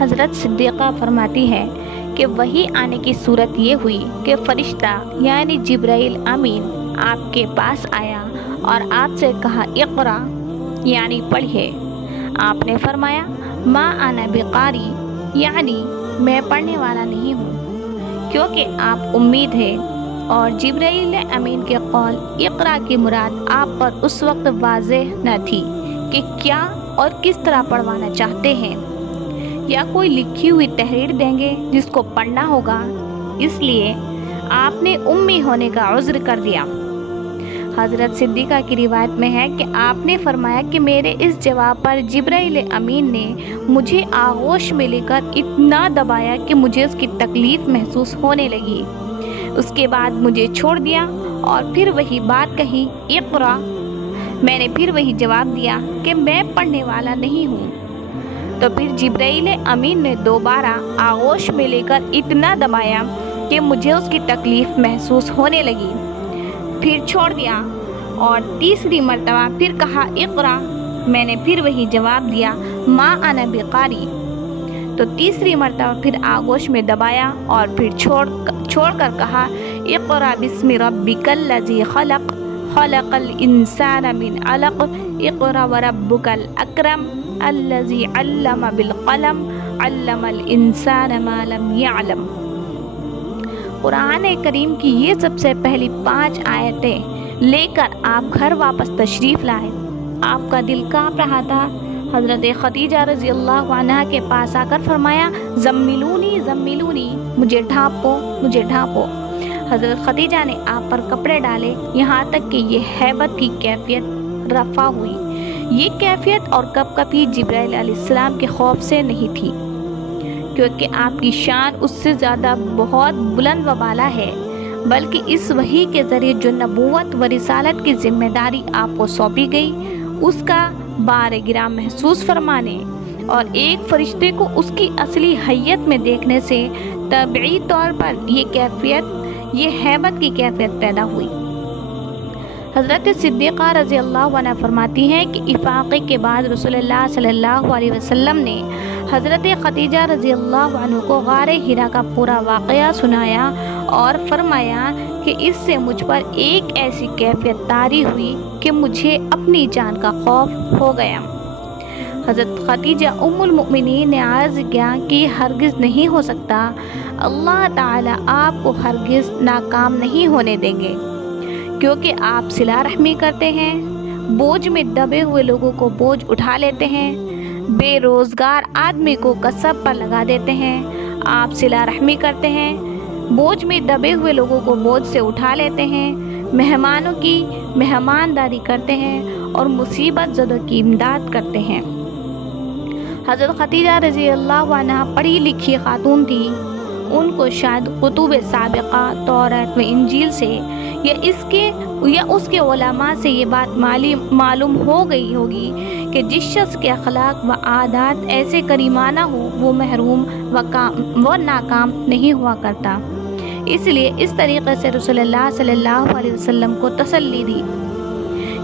حضرت صدیقہ فرماتی ہے کہ وہی آنے کی صورت یہ ہوئی کہ فرشتہ یعنی جبرائیل امین آپ کے پاس آیا اور آپ سے کہا اقرا یعنی پڑھیے۔ آپ نے فرمایا ما انا بقاری یعنی میں پڑھنے والا نہیں ہوں، کیونکہ آپ امی تھے، اور جبرائیل امین کے قول اقرا کی مراد آپ پر اس وقت واضح نہ تھی کہ کیا اور کس طرح پڑھوانا چاہتے ہیں، یا کوئی لکھی ہوئی تحریر دیں گے جس کو پڑھنا ہوگا، اس لیے آپ نے امی ہونے کا عذر کر دیا۔ حضرت صدیقہ کی روایت میں ہے کہ آپ نے فرمایا کہ میرے اس جواب پر جبرائیل امین نے مجھے آغوش میں لے کر اتنا دبایا کہ مجھے اس کی تکلیف محسوس ہونے لگی۔ اس کے بعد مجھے چھوڑ دیا اور پھر وہی بات کہی اقرا۔ میں نے پھر وہی جواب دیا کہ میں پڑھنے والا نہیں ہوں۔ تو پھر جبرائیل امین نے دوبارہ آغوش میں لے کر اتنا دبایا کہ مجھے اس کی تکلیف محسوس ہونے لگی، پھر چھوڑ دیا، اور تیسری مرتبہ پھر کہا اقرا۔ میں نے پھر وہی جواب دیا ما انا بقاری۔ تو تیسری مرتبہ پھر آغوش میں دبایا اور پھر چھوڑ کر کہا اقرا بسم ربک الذی خلق خلق الانسان من علق اقرا وربک الاکرم الذی علم بالقلم علم الانسان ما لم یعلم۔ قرآن کریم کی یہ سب سے پہلی 5 آیتیں لے کر آپ گھر واپس تشریف لائے۔ آپ کا دل کانپ رہا تھا۔ حضرت خدیجہ رضی اللہ عنہا کے پاس آ کر فرمایا زملونی زملونی، مجھے ڈھانپو مجھے ڈھانپو۔ حضرت خدیجہ نے آپ پر کپڑے ڈالے، یہاں تک کہ یہ ہیبت کی کیفیت رفع ہوئی۔ یہ کیفیت اور کپکپی جبرائیل علیہ السلام کے خوف سے نہیں تھی، کیونکہ آپ کی شان اس سے زیادہ بہت بلند و بالا ہے، بلکہ اس وحی کے ذریعے جو نبوت و رسالت کی ذمہ داری آپ کو سونپی گئی، اس کا بار گراں محسوس فرمانے اور ایک فرشتے کو اس کی اصلی حیت میں دیکھنے سے طبعی طور پر یہ ہیبت کی کیفیت پیدا ہوئی۔ حضرت صدیقہ رضی اللہ عنہ فرماتی ہیں کہ افاقے کے بعد رسول اللہ صلی اللہ علیہ وسلم نے حضرت خدیجہ رضی اللہ عنہ کو غار حرا کا پورا واقعہ سنایا اور فرمایا کہ اس سے مجھ پر ایک ایسی کیفیت طاری ہوئی کہ مجھے اپنی جان کا خوف ہو گیا۔ حضرت خدیجہ ام المؤمنین نے عرض کیا کہ یہ ہرگز نہیں ہو سکتا، اللہ تعالیٰ آپ کو ہرگز ناکام نہیں ہونے دیں گے، کیونکہ آپ صلہ رحمی کرتے ہیں، بوجھ میں دبے ہوئے لوگوں کو بوجھ اٹھا لیتے ہیں، بے روزگار آدمی کو کسب پر لگا دیتے ہیں، آپ صلہ رحمی کرتے ہیں، بوجھ میں دبے ہوئے لوگوں کو بوجھ سے اٹھا لیتے ہیں، مہمانوں کی مہمانداری کرتے ہیں اور مصیبت زدوں کی امداد کرتے ہیں۔ حضرت خدیجہ رضی اللہ عنہ پڑھی لکھی خاتون تھی، ان کو شاید کتب سابقہ تورات و انجیل سے یا اس کے علماء سے یہ بات معلوم ہو گئی ہوگی کہ جس شخص کے اخلاق و عادات ایسے کریمانہ ہو وہ محروم و ناکام نہیں ہوا کرتا، اس لیے اس طریقے سے رسول اللہ صلی اللہ علیہ وسلم کو تسلی دی۔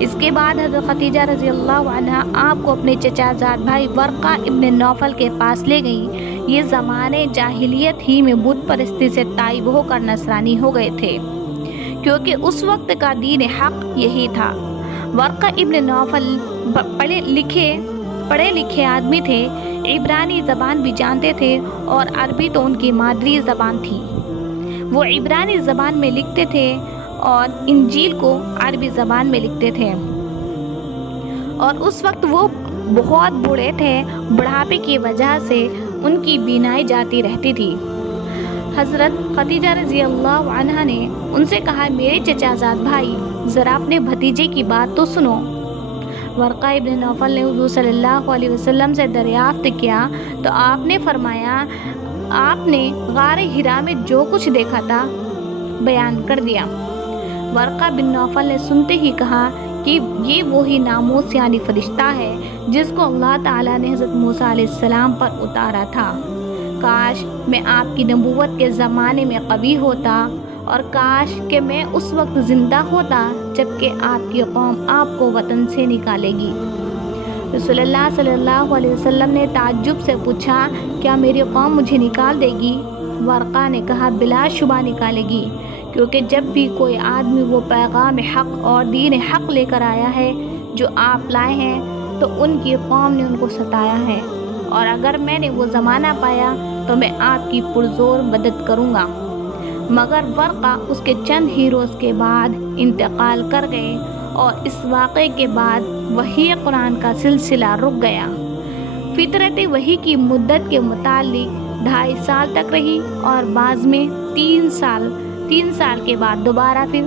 اس کے بعد حضرت خدیجہ رضی اللہ عنہ آپ کو اپنے چچا زاد بھائی ورقہ ابن نوفل کے پاس لے گئیں۔ یہ زمانے جاہلیت ہی میں بت پرستی سے تائب ہو کر نصرانی ہو گئے تھے، کیونکہ اس وقت کا دین حق یہی تھا۔ ورقہ ابن نوفل پڑھے لکھے آدمی تھے، عبرانی زبان بھی جانتے تھے اور عربی تو ان کی مادری زبان تھی۔ وہ عبرانی زبان میں لکھتے تھے اور انجیل کو عربی زبان میں لکھتے تھے، اور اس وقت وہ بہت بوڑھے تھے، بڑھاپے کی وجہ سے ان کی بینائی جاتی رہتی تھی۔ حضرت خدیجہ رضی اللہ عنہا نے ان سے کہا میرے چچا زاد بھائی ذرا اپنے بھتیجے کی بات تو سنو۔ ورقہ ابن نوفل نے حضور صلی اللہ علیہ وسلم سے دریافت کیا تو آپ نے فرمایا آپ نے غار حرا میں جو کچھ دیکھا تھا بیان کر دیا۔ ورقہ بن نوفل نے سنتے ہی کہا کہ یہ وہی ناموس یعنی فرشتہ ہے جس کو اللہ تعالیٰ نے حضرت موسیٰ علیہ السلام پر اتارا تھا۔ کاش میں آپ کی نبوت کے زمانے میں قوی ہوتا، اور کاش کہ میں اس وقت زندہ ہوتا جب کہ آپ کی قوم آپ کو وطن سے نکالے گی۔ رسول اللہ صلی اللہ علیہ وسلم نے تعجب سے پوچھا کیا میری قوم مجھے نکال دے گی؟ ورقہ نے کہا بلا شبہ نکالے گی، کیونکہ جب بھی کوئی آدمی وہ پیغام حق اور دین حق لے کر آیا ہے جو آپ لائے ہیں تو ان کی قوم نے ان کو ستایا ہے، اور اگر میں نے وہ زمانہ پایا تو میں آپ کی پرزور مدد کروں گا۔ مگر ورقہ اس کے چند ہی روز کے بعد انتقال کر گئے، اور اس واقعے کے بعد وحی قرآن کا سلسلہ رک گیا۔ فطرت وحی کی مدت کے متعلق 2.5 سال تک رہی، اور بعض میں 3 سال کے بعد دوبارہ پھر